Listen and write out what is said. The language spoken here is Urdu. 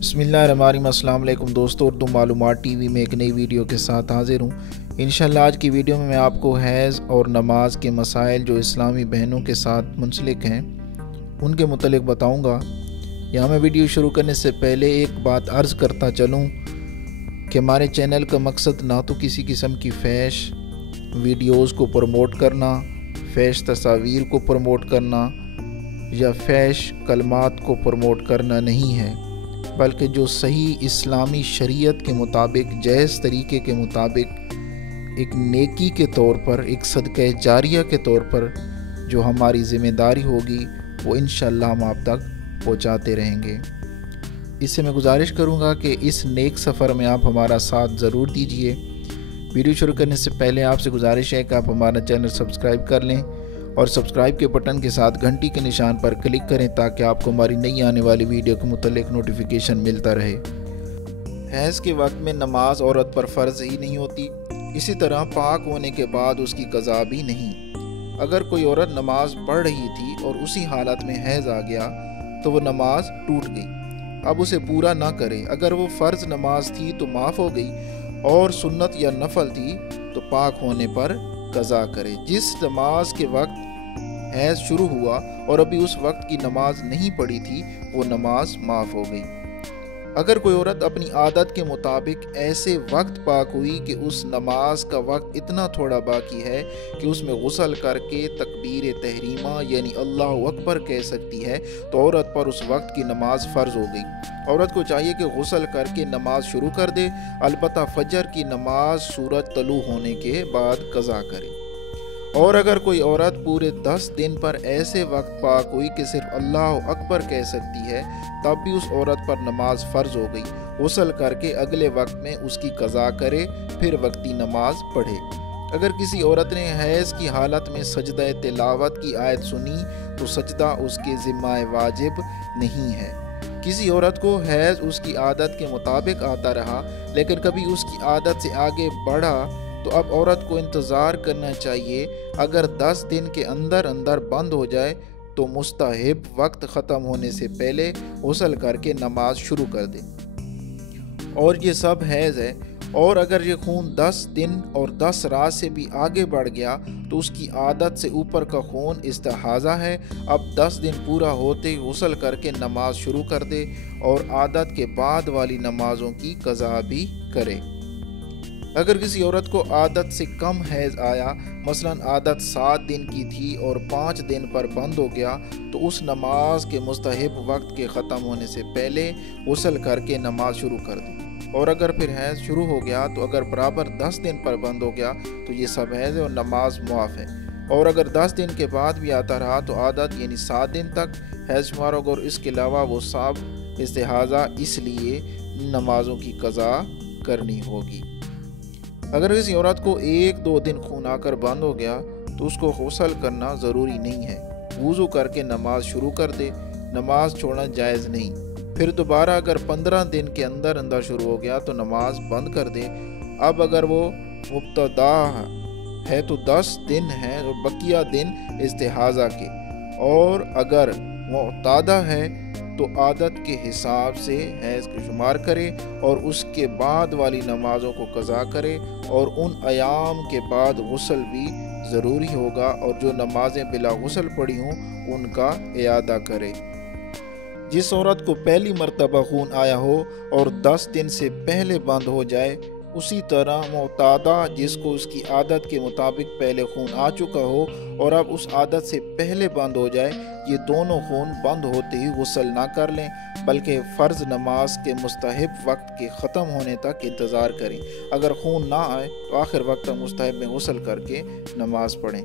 بسم اللہ الرحمن الرحیم۔ السلام علیکم دوستو، اردو معلومات ٹی وی میں ایک نئی ویڈیو کے ساتھ حاضر ہوں۔ انشاءاللہ آج کی ویڈیو میں آپ کو حیض اور نماز کے مسائل جو اسلامی بہنوں کے ساتھ منسلک ہیں ان کے متعلق بتاؤں گا۔ یہاں میں ویڈیو شروع کرنے سے پہلے ایک بات عرض کرتا چلوں کہ ہمارے چینل کا مقصد نہ تو کسی قسم کی فحش ویڈیوز کو پروموٹ کرنا، فحش تصاویر کو پروموٹ کرنا یا فحش کلمات کو پروموٹ کرنا نہیں ہے، بلکہ جو صحیح اسلامی شریعت کے مطابق، جائز طریقے کے مطابق ایک نیکی کے طور پر، ایک صدقہ جاریہ کے طور پر جو ہماری ذمہ داری ہوگی وہ انشاءاللہ ہم آپ تک پہنچاتے رہیں گے۔ اس سے میں گزارش کروں گا کہ اس نیک سفر میں آپ ہمارا ساتھ ضرور دیجئے۔ ویڈیو شروع کرنے سے پہلے آپ سے گزارش ہے کہ آپ ہمارا چینل سبسکرائب کر لیں اور سبسکرائب کے بٹن کے ساتھ گھنٹی کے نشان پر کلک کریں تاکہ آپ کو ہماری نئی آنے والی ویڈیو کے متعلق نوٹیفیکیشن ملتا رہے۔ حیض کے وقت میں نماز عورت پر فرض ہی نہیں ہوتی، اسی طرح پاک ہونے کے بعد اس کی قضا بھی نہیں۔ اگر کوئی عورت نماز پڑھ رہی تھی اور اسی حالت میں حیض آ گیا تو وہ نماز ٹوٹ گئی، اب اسے پورا نہ کرے۔ اگر وہ فرض نماز تھی تو معاف ہو گئی، اور سنت یا نفل تھی تو پاک ہونے پر قضا کرے۔ جس نماز کے وقت حیض شروع ہوا اور ابھی اس وقت کی نماز نہیں پڑھی تھی وہ نماز معاف ہو گئی۔ اگر کوئی عورت اپنی عادت کے مطابق ایسے وقت پاک ہوئی کہ اس نماز کا وقت اتنا تھوڑا باقی ہے کہ اس میں غسل کر کے تکبیر تحریمہ یعنی اللہ اکبر کہہ سکتی ہے تو عورت پر اس وقت کی نماز فرض ہو گئی۔ عورت کو چاہیے کہ غسل کر کے نماز شروع کر دے، البتہ فجر کی نماز سورج طلوع ہونے کے بعد قضا کرے۔ اور اگر کوئی عورت پورے 10 دن پر ایسے وقت پاک ہوئی کہ صرف اللہ اکبر کہہ سکتی ہے تب بھی اس عورت پر نماز فرض ہو گئی۔ غسل کر کے اگلے وقت میں اس کی قضا کرے، پھر وقتی نماز پڑھے۔ اگر کسی عورت نے حیض کی حالت میں سجدہ تلاوت کی آیت سنی تو سجدہ اس کے ذمہ واجب نہیں ہے۔ کسی عورت کو حیض اس کی عادت کے مطابق آتا رہا لیکن کبھی اس کی عادت سے آگے بڑھا تو اب عورت کو انتظار کرنا چاہیے۔ اگر 10 دن کے اندر بند ہو جائے تو مستحب وقت ختم ہونے سے پہلے غسل کر کے نماز شروع کر دے، اور یہ سب حیض ہے۔ اور اگر یہ خون 10 دن اور 10 رات سے بھی آگے بڑھ گیا تو اس کی عادت سے اوپر کا خون استحاضہ ہے۔ اب 10 دن پورا ہوتے ہی غسل کر کے نماز شروع کر دے اور عادت کے بعد والی نمازوں کی قضا بھی کرے۔ اگر کسی عورت کو عادت سے کم حیض آیا، مثلا عادت 7 دن کی تھی اور 5 دن پر بند ہو گیا تو اس نماز کے مستحب وقت کے ختم ہونے سے پہلے غسل کر کے نماز شروع کر دے۔ اور اگر پھر حیض شروع ہو گیا تو اگر برابر 10 دن پر بند ہو گیا تو یہ سب حیض ہے اور نماز معاف ہے۔ اور اگر 10 دن کے بعد بھی آتا رہا تو عادت یعنی 7 دن تک حیض شمار ہوگا، اور اس کے علاوہ وہ سب استحاضہ، اس لیے نمازوں کی قضا کرنی ہوگی۔ اگر کسی عورت کو 1-2 دن خون آ کر بند ہو گیا تو اس کو غسل کرنا ضروری نہیں ہے، وضو کر کے نماز شروع کر دے، نماز چھوڑنا جائز نہیں۔ پھر دوبارہ اگر 15 دن کے اندر شروع ہو گیا تو نماز بند کر دے۔ اب اگر وہ مبتدا ہے تو 10 دن ہے اور بقیہ دن استحاضہ کے، اور اگر معتادہ ہے تو عادت کے حساب سے حیض کو شمار کرے اور اس کے بعد والی نمازوں کو قضا کرے، اور ان ایام کے بعد غسل بھی ضروری ہوگا، اور جو نمازیں بلا غسل پڑھی ہوں ان کا اعادہ کرے۔ جس عورت کو پہلی مرتبہ خون آیا ہو اور 10 دن سے پہلے بند ہو جائے، اسی طرح معتادہ جس کو اس کی عادت کے مطابق پہلے خون آ چکا ہو اور اب اس عادت سے پہلے بند ہو جائے، یہ دونوں خون بند ہوتے ہی غسل نہ کر لیں بلکہ فرض نماز کے مستحب وقت کے ختم ہونے تک انتظار کریں۔ اگر خون نہ آئے تو آخر وقت مستحب میں غسل کر کے نماز پڑھیں۔